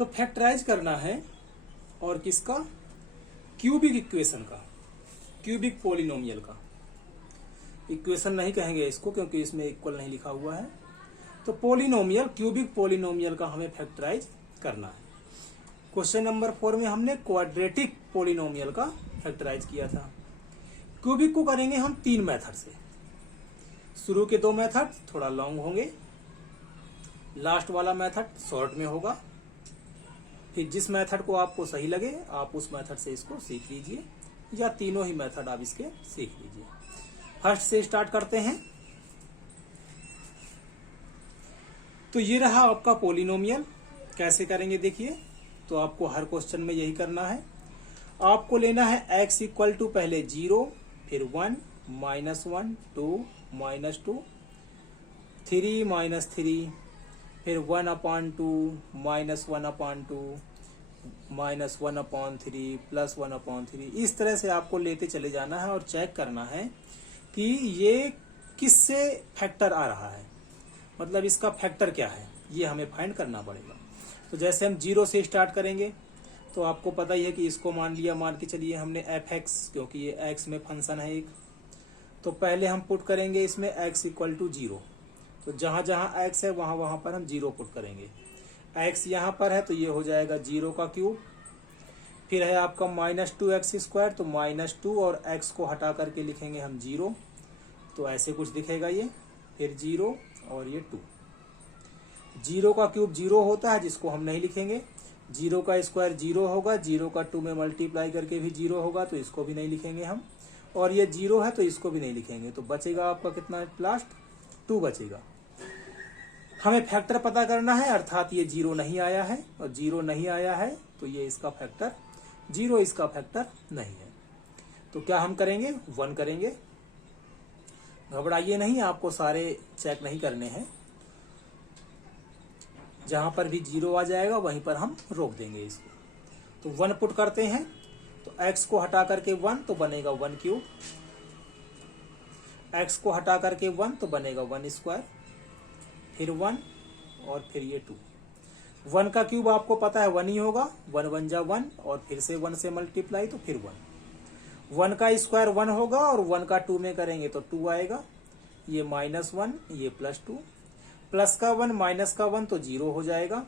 तो फैक्टराइज करना है और किसका, क्यूबिक इक्वेशन का, क्यूबिक पोलिनोमियल का। इक्वेशन नहीं कहेंगे इसको क्योंकि इसमें इक्वल नहीं लिखा हुआ है। तो पोलिनोमियल, क्यूबिक पोलिनोमियल का हमें फैक्टराइज करना है। क्वेश्चन नंबर 4 में हमने क्वाड्रेटिक पोलिनोमियल का फैक्टराइज किया था। क्यूबिक को करेंगे हम 3 मेथड से। शुरू के 2 मेथड थोड़ा लॉन्ग होंगे, लास्ट वाला मेथड शॉर्ट में होगा। फिर जिस मेथड को आपको सही लगे आप उस मेथड से इसको सीख लीजिए, या तीनों ही मेथड आप इसके सीख लीजिए। फर्स्ट से स्टार्ट करते हैं। तो ये रहा आपका पोलिनोमियल। कैसे करेंगे देखिए। तो आपको हर क्वेश्चन में यही करना है। आपको लेना है x इक्वल टू पहले 0, फिर 1, -1, 2, -2, 3, -3, फिर 1/2, -1/2, -1/3, +1/3। इस तरह से आपको लेते चले जाना है और चेक करना है कि ये किससे फैक्टर आ रहा है, मतलब इसका फैक्टर क्या है, ये हमें फाइंड करना पड़ेगा। तो जैसे हम 0 से स्टार्ट करेंगे तो आपको पता ही है कि इसको मान के चलिए हमने f(x), क्योंकि ये x में फंक्शन है एक। तो पहले हम पुट करेंगे इसमें x इक्वल टू 0। तो जहां जहां x है वहां वहां पर हम 0 पुट करेंगे। x यहाँ पर है तो ये हो जाएगा 0 का क्यूब। फिर है आपका -2x², तो -2 और x को हटा करके लिखेंगे हम 0, तो ऐसे कुछ दिखेगा ये। फिर 0 और ये 2। 0 का क्यूब 0 होता है, जिसको हम नहीं लिखेंगे। 0 का स्क्वायर 0 होगा, 0 का 2 में मल्टीप्लाई करके भी 0 होगा, तो इसको भी नहीं लिखेंगे हम। और ये 0 है तो इसको भी नहीं लिखेंगे। तो बचेगा आपका कितना, लास्ट 2 बचेगा। हमें फैक्टर पता करना है, अर्थात ये 0 नहीं आया है, और 0 नहीं आया है तो ये इसका फैक्टर 0 इसका फैक्टर नहीं है। तो क्या हम करेंगे, 1 करेंगे। घबराइए नहीं, आपको सारे चेक नहीं करने हैं। जहां पर भी 0 आ जाएगा वहीं पर हम रोक देंगे इसको। तो 1 पुट करते हैं, तो x को हटा करके 1 तो बनेगा 1 क्यूब, x को हटा करके 1 तो बनेगा 1 स्क्वायर, फिर 1 और फिर ये 2। 1 का क्यूब आपको पता है 1 ही होगा, 1 1 जा 1 और फिर से 1 से मल्टीप्लाई तो फिर 1। 1 का स्क्वायर 1 होगा और 1 का 2 में करेंगे तो 2 आएगा। ये -1, ये +2, प्लस का 1 माइनस का 1 तो 0 हो जाएगा,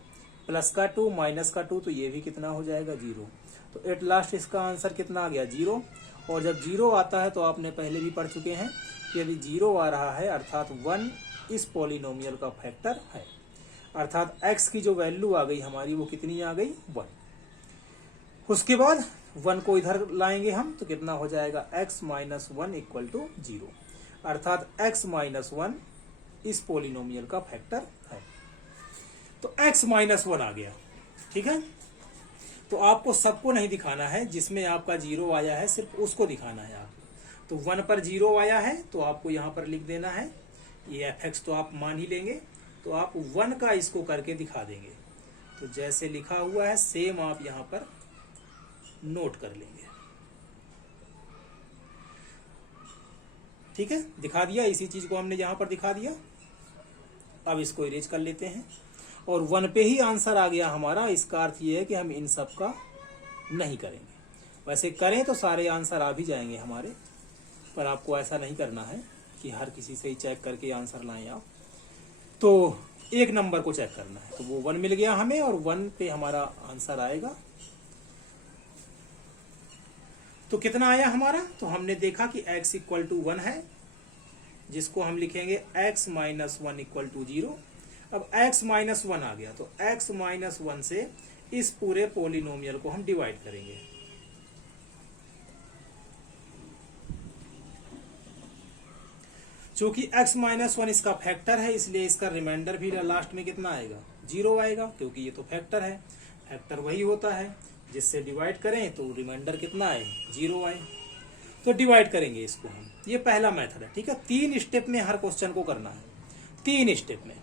प्लस का 2 माइनस का 2 तो ये भी कितना हो जाएगा, 0। तो एट लास्ट इसका आंसर कितना आ गया, 0। और जब 0 आता है तो आपने पहले भी पढ़ चुके हैं कि यदि 0 आ रहा है अर्थात 1 इस पॉलिनोमियल का फैक्टर है, अर्थात x की जो वैल्यू आ गई हमारी वो कितनी आ गई, 1। उसके बाद 1 को इधर लाएंगे हम तो कितना हो जाएगा, x - 1 इक्वल टू 0, अर्थात x - 1 इस पोलिनोमियल का फैक्टर है। तो x - 1 आ गया, ठीक है। तो आपको सबको नहीं दिखाना है, जिसमें आपका 0 आया है सिर्फ उसको दिखाना है आपको। तो 1 पर 0 आया है तो आपको यहां पर लिख देना है, ये fx तो आप मान ही लेंगे, तो आप 1 का इसको करके दिखा देंगे। तो जैसे लिखा हुआ है सेम आप यहां पर नोट कर लेंगे, ठीक है। दिखा दिया, इसी चीज को हमने यहां पर दिखा दिया। अब इसको इरेज कर लेते हैं और 1 पे ही आंसर आ गया हमारा। इसका अर्थ ये है कि हम इन सब का नहीं करेंगे। वैसे करें तो सारे आंसर आ भी जाएंगे हमारे, पर आपको ऐसा नहीं करना है कि हर किसी से ही चेक करके आंसर लाएं आप। तो 1 नंबर को चेक करना है, तो वो 1 मिल गया हमें और 1 पे हमारा आंसर आएगा। तो कितना आया हमारा, तो हमने देखा कि x इक्वल टू 1 है, जिसको हम लिखेंगे x - 1 इक्वल टू 0। अब x - 1 आ गया तो x - 1 से इस पूरे पोलिनोमियल को हम डिवाइड करेंगे। चूंकि x - 1 इसका फैक्टर है, इसलिए इसका रिमाइंडर भी लास्ट में कितना आएगा, 0 आएगा, क्योंकि ये तो फैक्टर है। फैक्टर वही होता है जिससे डिवाइड करें तो रिमाइंडर कितना आए, 0 आए। तो डिवाइड करेंगे इसको हम, ये पहला मेथड है, ठीक है। 3 स्टेप में हर क्वेश्चन को करना है, 3 स्टेप में।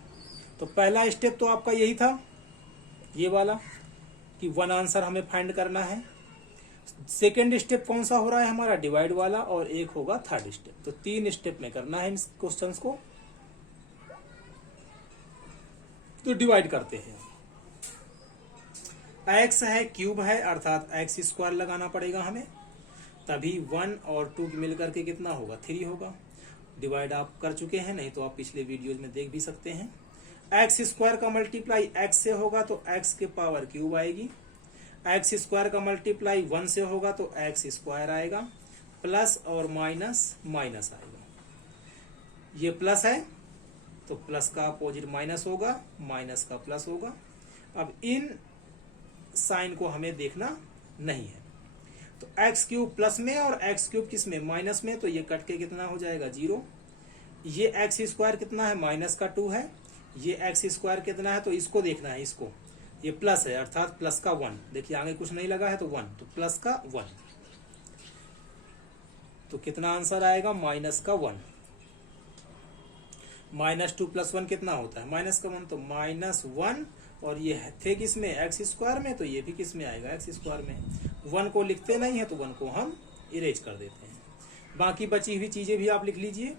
तो पहला स्टेप तो आपका यही था, ये वाला कि 1 आंसर हमें फाइंड करना है। सेकेंड स्टेप कौन सा हो रहा है हमारा, डिवाइड वाला, और एक होगा थर्ड स्टेप। तो 3 स्टेप में करना है इन क्वेश्चंस को। तो डिवाइड करते हैं, एक्स है क्यूब है अर्थात एक्स स्क्वायर लगाना पड़ेगा हमें, तभी 1 और 2 मिलकर के कितना होगा 3 होगा। डिवाइड आप कर चुके हैं, नहीं तो आप पिछले वीडियोज में देख भी सकते हैं। एक्स स्क्वायर का मल्टीप्लाई एक्स से होगा तो एक्स के पावर क्यूब आएगी, एक्स स्क्वायर का मल्टीप्लाई 1 से होगा तो एक्स स्क्वायर आएगा, प्लस और माइनस माइनस आएगा। ये प्लस है तो प्लस का अपोजिट माइनस होगा, माइनस का प्लस होगा। अब इन साइन को हमें देखना नहीं है, तो एक्स क्यूब प्लस में और एक्स क्यूब किस में माइनस में, तो ये कट के कितना हो जाएगा 0। ये एक्स स्क्वायर कितना है माइनस का 2 है, ये एक्स स्क्वायर कितना है तो इसको देखना है, इसको ये प्लस है अर्थात प्लस का 1। देखिए आगे कुछ नहीं लगा है तो 1, तो प्लस का 1, तो कितना आंसर आएगा माइनस का 1। -2 + 1 कितना होता है माइनस का 1, तो -1 और ये थे किस में एक्स स्क्वायर में, तो ये भी किस में आएगा एक्स स्क्वायर में। 1 को लिखते नहीं है तो 1 को हम इरेज कर देते हैं। बाकी बची हुई चीजें भी आप लिख लीजिए।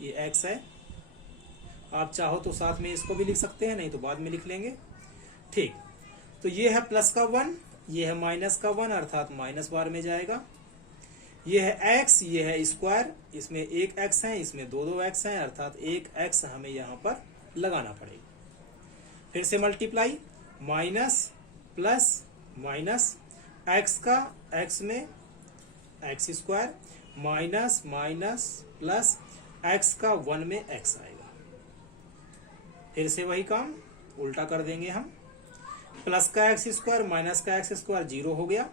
ये एक्स है, आप चाहो तो साथ में इसको भी लिख सकते हैं, नहीं तो बाद में लिख लेंगे। ठीक, तो ये है प्लस का 1, ये है माइनस का 1 अर्थात माइनस बार में जाएगा। ये है एक्स, ये है स्क्वायर, इसमें एक एक्स है, इसमें दो एक्स हैं अर्थात एक एक्स हमें यहाँ पर लगाना पड़ेगा। फिर से multiply, minus plus minus, x का एक्स में x square, minus minus plus x का 1 में एक्स आएगा। फिर से वही काम उल्टा कर देंगे हम, प्लस का एक्स स्क्वायर माइनस का एक्स स्क्वायर 0 हो गया।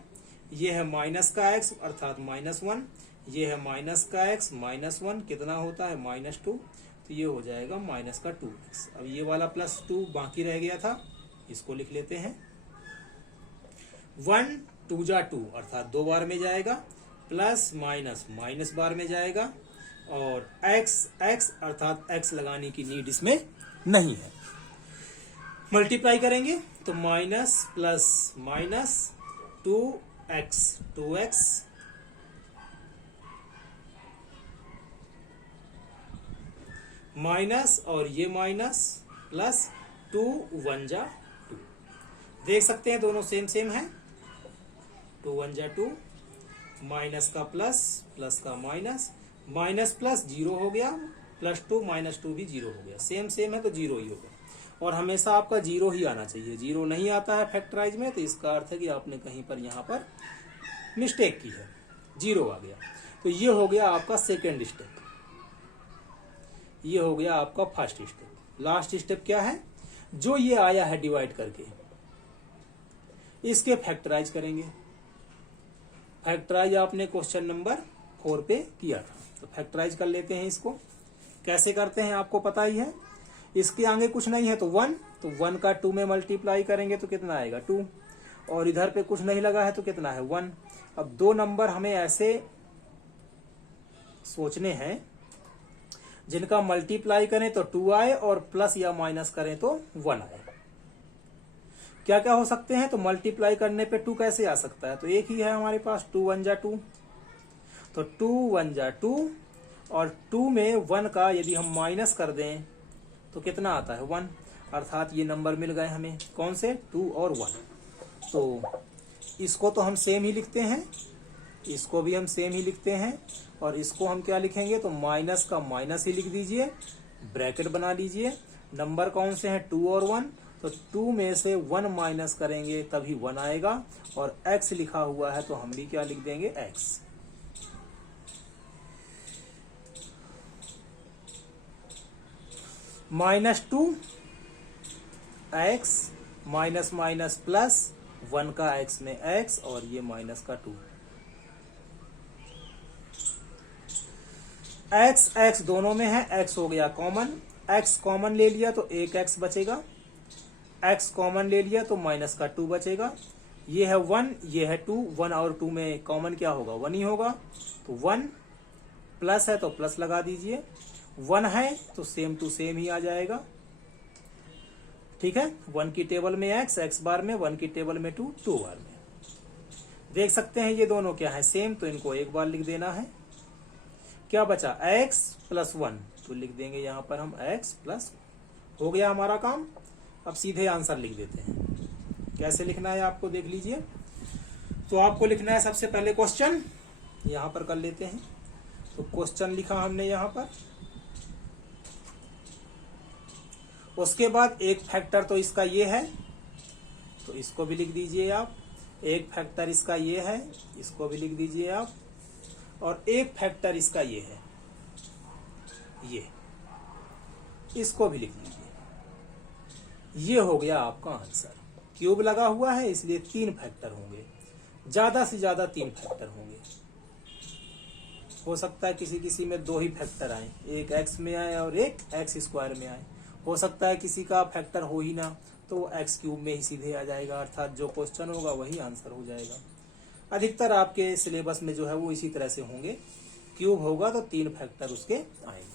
ये है माइनस का एक्स अर्थात -1, ये है माइनस का एक्स -1 कितना होता है -2, तो ये हो जाएगा माइनस का 2x। अब ये वाला +2 बाकी रह गया था, इसको लिख लेते हैं। 1 2 जा 2 अर्थात 2 बार में जाएगा, प्लस माइनस माइनस बार में जाएगा, और x अर्थात x लगाने की नीड इसमें नहीं है। मल्टीप्लाई करेंगे तो minus plus minus 2x minus और ये माइनस प्लस 2 1 जा 2। देख सकते हैं दोनों सेम सेम है, 2 1 जा 2, माइनस का प्लस प्लस का माइनस, माइनस प्लस 0 हो गया, +2 -2 भी 0 हो गया, सेम सेम है तो 0 ही होगा। और हमेशा आपका 0 ही आना चाहिए, 0 नहीं आता है फैक्टराइज में तो इसका अर्थ है कि आपने कहीं पर यहाँ पर मिस्टेक की है, 0 आ गया। तो ये हो गया आपका सेकेंड स्टेप, ये हो गया आपका फर्स्ट स्टेप। लास्ट स्टेप क्या है, जो ये आया है डिवाइड करके इसके फैक्टराइज करेंगे। फैक्टराइज आपने क्वेश्चन नंबर 4 पे किया था, तो फैक्टराइज कर लेते हैं। इसको कैसे करते हैं आपको पता ही है, इसके आगे कुछ नहीं है तो 1, तो 1 का 2 में मल्टीप्लाई करेंगे तो कितना आएगा 2, और इधर पे कुछ नहीं लगा है तो कितना है 1। अब दो नंबर हमें ऐसे सोचने हैं जिनका मल्टीप्लाई करें तो 2 आए और प्लस या माइनस करें तो 1 आए। क्या क्या हो सकते हैं, तो मल्टीप्लाई करने पे 2 कैसे आ सकता है, तो एक ही है हमारे पास, 2 1 जा 2, तो 2 1 जा 2, और 2 में 1 का यदि हम माइनस कर दें तो कितना आता है 1, अर्थात ये नंबर मिल गए हमें, कौन से 2 और 1। तो इसको तो हम सेम ही लिखते हैं, इसको भी हम सेम ही लिखते हैं, और इसको हम क्या लिखेंगे, तो माइनस का माइनस ही लिख दीजिए, ब्रैकेट बना लीजिए। नंबर कौन से हैं 2 और 1, तो 2 में से 1 माइनस करेंगे तभी 1 आएगा, और x लिखा हुआ है तो हम भी क्या लिख देंगे x। -2 x minus minus plus 1 का x में x, और ये माइनस का 2, x दोनों में है, x हो गया कॉमन, x कॉमन ले लिया तो एक x बचेगा, x कॉमन ले लिया तो माइनस का 2 बचेगा। ये है 1, ये है 2, 1 और 2 में कॉमन क्या होगा 1 ही होगा, तो 1 प्लस है तो प्लस लगा दीजिए, 1 है तो सेम टू सेम ही आ जाएगा। ठीक है, 1 की टेबल में x बार में, 1 की टेबल में 2 बार में। देख सकते हैं ये दोनों क्या है सेम, तो इनको एक बार लिख देना है। क्या बचा x + 1, तो लिख देंगे यहां पर हम x + 1। हो गया हमारा काम। अब सीधे आंसर लिख देते हैं। कैसे लिखना है आपको देख लीजिए। तो आपको लिखना है सबसे पहले क्वेश्चन, यहां पर कर लेते हैं। तो क्वेश्चन लिखा हमने यहां पर, उसके बाद एक फैक्टर तो इसका ये है, तो इसको भी लिख दीजिए आप। एक फैक्टर इसका ये है, इसको भी लिख दीजिए आप। और एक फैक्टर इसका ये है, ये, इसको भी लिख लीजिए। ये हो गया आपका आंसर। क्यूब लगा हुआ है इसलिए 3 फैक्टर होंगे, ज्यादा से ज्यादा 3 फैक्टर होंगे। हो सकता है किसी किसी में 2 ही फैक्टर आए, एक एक्स में आए और एक एक्स स्क्वायर में आए। हो सकता है किसी का फैक्टर हो ही ना, तो एक्स क्यूब में ही सीधे आ जाएगा, अर्थात जो क्वेश्चन होगा वही आंसर हो जाएगा। अधिकतर आपके सिलेबस में जो है वो इसी तरह से होंगे, क्यूब होगा तो 3 फैक्टर उसके आएंगे।